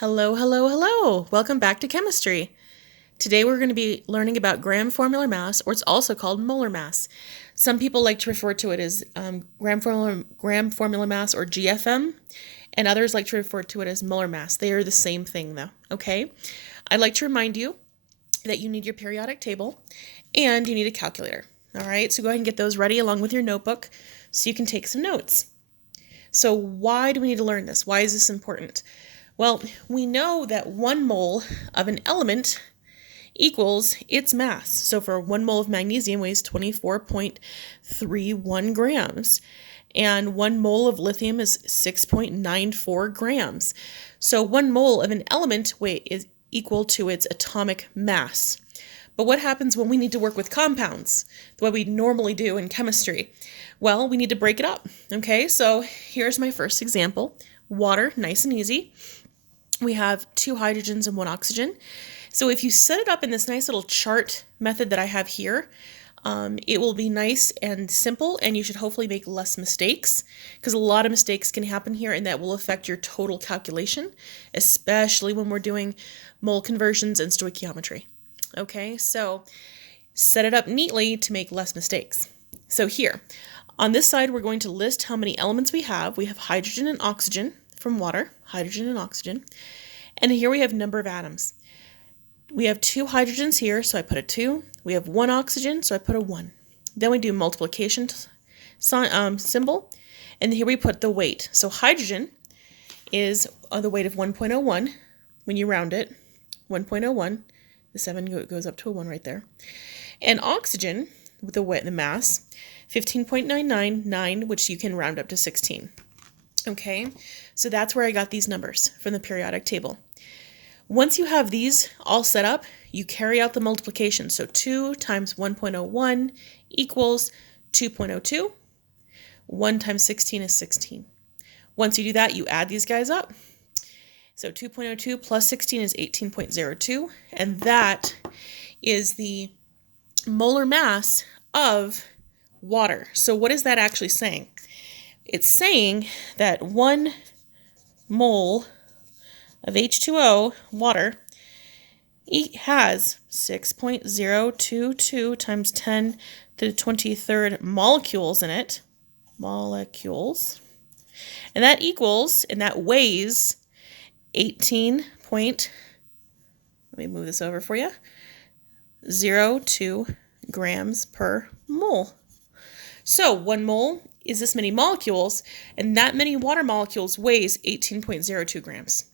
Hello, hello, hello. Welcome back to chemistry. Today we're going to be learning about gram formula mass, or it's also called molar mass. Some people like to refer to it as gram formula mass, or GFM, and others like to refer to it as molar mass. They are the same thing though, okay? I'd like to remind you that you need your periodic table and you need a calculator. All right, so go ahead and get those ready along with your notebook so you can take some notes. So why do we need to learn this? Why is this important? Well, we know that 1 mole of an element equals its mass. So for 1 mole of magnesium weighs 24.31 grams. And 1 mole of lithium is 6.94 grams. So 1 mole of an element weight is equal to its atomic mass. But what happens when we need to work with compounds, the way we normally do in chemistry? Well, we need to break it up. Okay, so here's my first example. Water, nice and easy. We have 2 hydrogens and 1 oxygen. So if you set it up in this nice little chart method that I have here, it will be nice and simple, and you should hopefully make less mistakes, because a lot of mistakes can happen here and that will affect your total calculation, especially when we're doing mole conversions and stoichiometry. Okay, so set it up neatly to make less mistakes. So here, on this side, we're going to list how many elements we have. We have hydrogen and oxygen from water, hydrogen and oxygen. And here we have number of atoms. We have 2 hydrogens here, so I put a 2. We have 1 oxygen, so I put a 1. Then we do multiplication symbol, and here we put the weight. So hydrogen is the weight of 1.01. When you round it, 1.01. The 7 goes up to a 1 right there. And oxygen, with the weight, the mass, 15.999, which you can round up to 16. Okay, so that's where I got these numbers from the periodic table. Once you have these all set up, you carry out the multiplication. So 2 times 1.01 equals 2.02. 1 times 16 is 16. Once you do that, you add these guys up. So 2.02 plus 16 is 18.02, and that is the molar mass of water. So what is that actually saying? It's saying that 1 mole of H2O, water, has 6.022 times 10 to the 23rd molecules in it. Molecules. And that equals, and that weighs 18 point, let me move this over for you, 0.02 grams per mole. So 1 mole is this many molecules, and that many water molecules weighs 18.02 grams.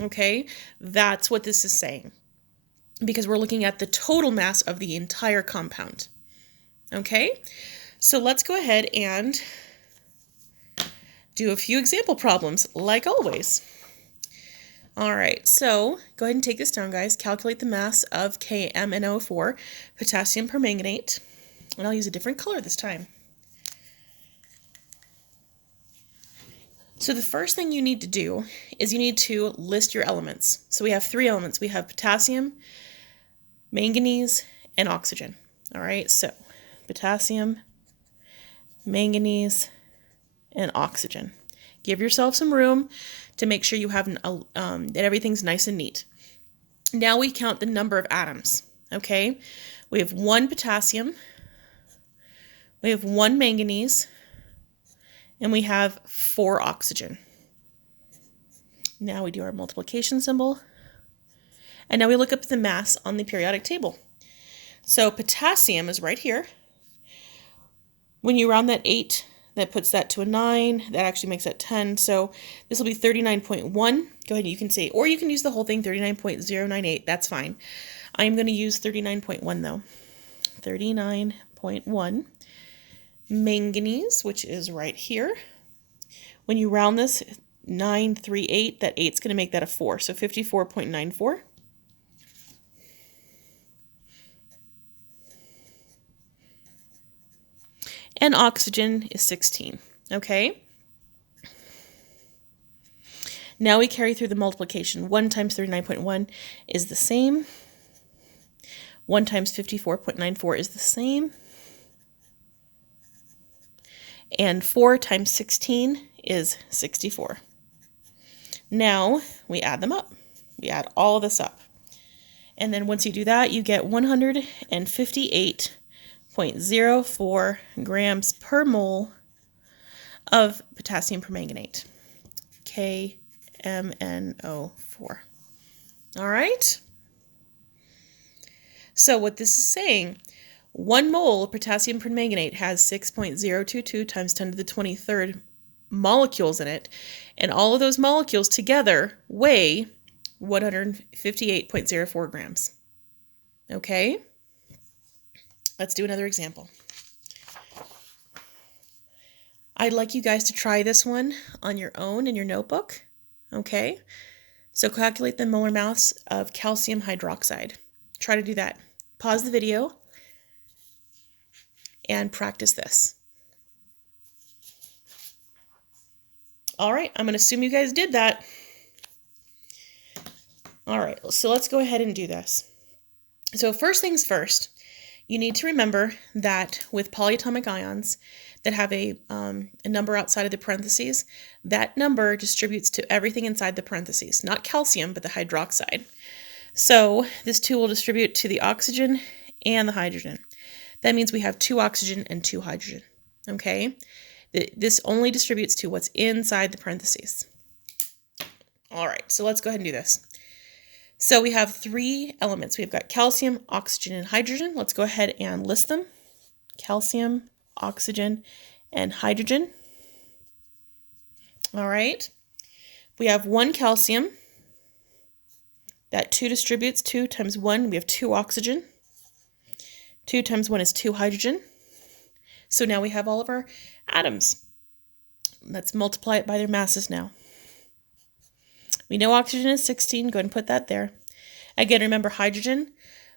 Okay, that's what this is saying, because we're looking at the total mass of the entire compound. Okay, so let's go ahead and do a few example problems, like always. All right, so go ahead and take this down, guys. Calculate the mass of KMnO4, potassium permanganate, and I'll use a different color this time. So the first thing you need to do is you need to list your elements. So we have 3 elements. We have potassium, manganese, and oxygen. All right, so potassium, manganese, and oxygen. Give yourself some room to make sure you have that everything's nice and neat. Now we count the number of atoms. Okay, we have 1 potassium, we have 1 manganese, and we have 4 oxygen. Now we do our multiplication symbol, and now we look up the mass on the periodic table. So potassium is right here. When you round that 8, that puts that to a 9. That actually makes that 10. So this will be 39.1. Go ahead, you can say, or you can use the whole thing, 39.098. That's fine. I'm going to use 39.1 though. 39.1. Manganese, which is right here. When you round this 938, that 8's going to make that a 4, so 54.94. And oxygen is 16, okay? Now we carry through the multiplication. 1 times 39.1 is the same. 1 times 54.94 is the same. And 4 times 16 is 64. Now we add them up. We add all of this up. And then once you do that, you get 158.04 grams per mole of potassium permanganate, KMNO4. All right? So what this is saying, 1 mole of potassium permanganate has 6.022 times 10 to the 23rd molecules in it, and all of those molecules together weigh 158.04 grams. Okay? Let's do another example. I'd like you guys to try this one on your own in your notebook. Okay? So calculate the molar mass of calcium hydroxide. Try to do that. Pause the video and practice this. All right, I'm going to assume you guys did that. All right, so let's go ahead and do this. So first things first, you need to remember that with polyatomic ions that have a number outside of the parentheses, that number distributes to everything inside the parentheses, not calcium, but the hydroxide. So this 2 will distribute to the oxygen and the hydrogen. That means we have 2 oxygen and 2 hydrogen, okay? This only distributes to what's inside the parentheses. All right, so let's go ahead and do this. So we have 3 elements. We've got calcium, oxygen, and hydrogen. Let's go ahead and list them. Calcium, oxygen, and hydrogen. All right. We have 1 calcium. That 2 distributes, 2 times 1, we have 2 oxygen. 2 times 1 is 2 hydrogen. So now we have all of our atoms. Let's multiply it by their masses now. We know oxygen is 16. Go ahead and put that there. Again, remember hydrogen,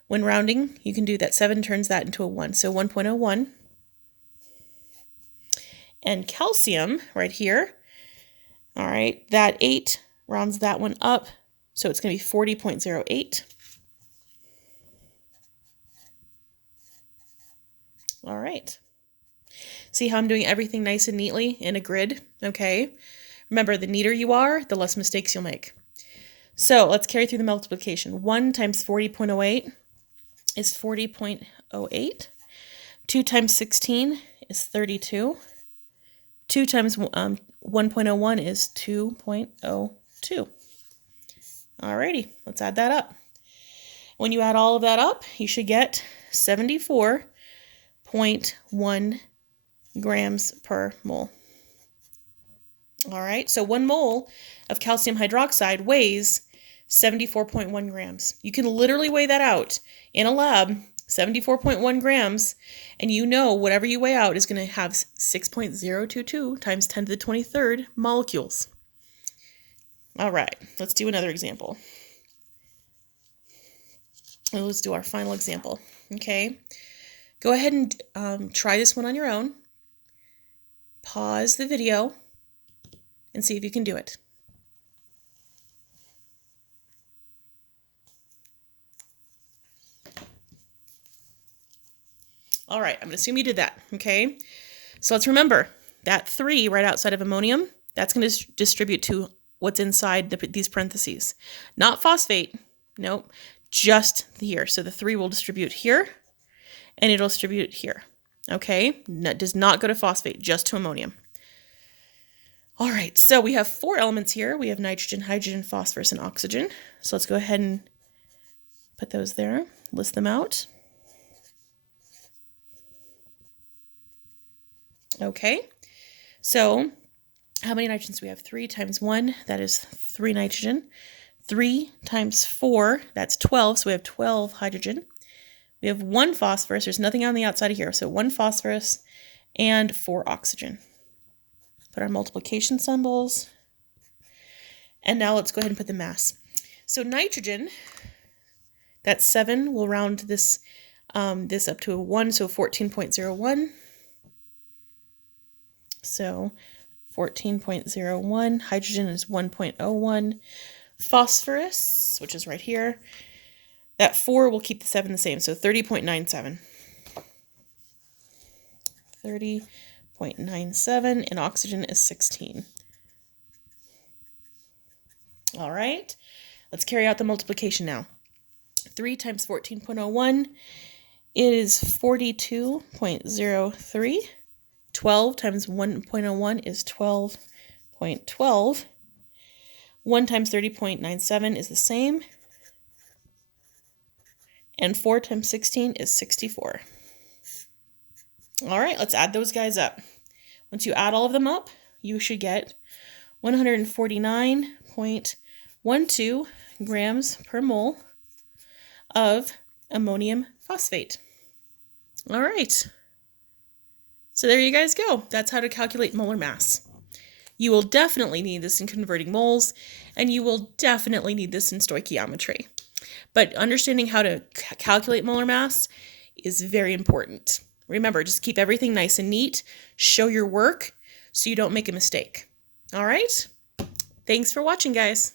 when rounding, you can do that. 7 turns that into a 1. So 1.01. And calcium, right here, all right, that 8 rounds that one up. So it's going to be 40.08. All right. See how I'm doing everything nice and neatly in a grid? Okay. Remember, the neater you are, the less mistakes you'll make. So let's carry through the multiplication. 1 times 40.08 is 40.08. 2 times 16 is 32. 2 times 1.01 is 2.02. Alrighty, let's add that up. When you add all of that up, you should get 74.1 grams per mole. All right, so 1 mole of calcium hydroxide weighs 74.1 grams. You can literally weigh that out in a lab, 74.1 grams, and you know whatever you weigh out is going to have 6.022 times 10 to the 23rd molecules. All right, let's do another example. Let's do our final example, okay? Go ahead and try this one on your own. Pause the video and see if you can do it. All right, I'm going to assume you did that, okay? So let's remember that 3 right outside of ammonium, that's going to distribute to what's inside these parentheses. Not phosphate, nope, just here. So the 3 will distribute here, and it'll distribute here, okay? That does not go to phosphate, just to ammonium. All right, so we have 4 elements here. We have nitrogen, hydrogen, phosphorus, and oxygen. So let's go ahead and put those there, list them out. Okay, so how many nitrogens do we have? 3 times 1, that is 3 nitrogen. 3 times 4, that's 12, so we have 12 hydrogen. We have 1 phosphorus, there's nothing on the outside of here, so 1 phosphorus and 4 oxygen. Put our multiplication symbols. And now let's go ahead and put the mass. So nitrogen, that's 7, we'll round this, this up to a 1, so 14.01. So 14.01, hydrogen is 1.01. Phosphorus, which is right here, that 4 will keep the 7 the same, so 30.97. 30.97, and oxygen is 16. All right, Let's carry out the multiplication now. 3 times 14.01 is 42.03. 12 times 1.01 is 12.12. 1 times 30.97 is the same. And 4 times 16 is 64. All right, let's add those guys up. Once you add all of them up, you should get 149.12 grams per mole of ammonium phosphate. All right. So there you guys go. That's how to calculate molar mass. You will definitely need this in converting moles, and you will definitely need this in stoichiometry. But understanding how to calculate molar mass is very important. Remember, just keep everything nice and neat. Show your work so you don't make a mistake. All right? Thanks for watching, guys.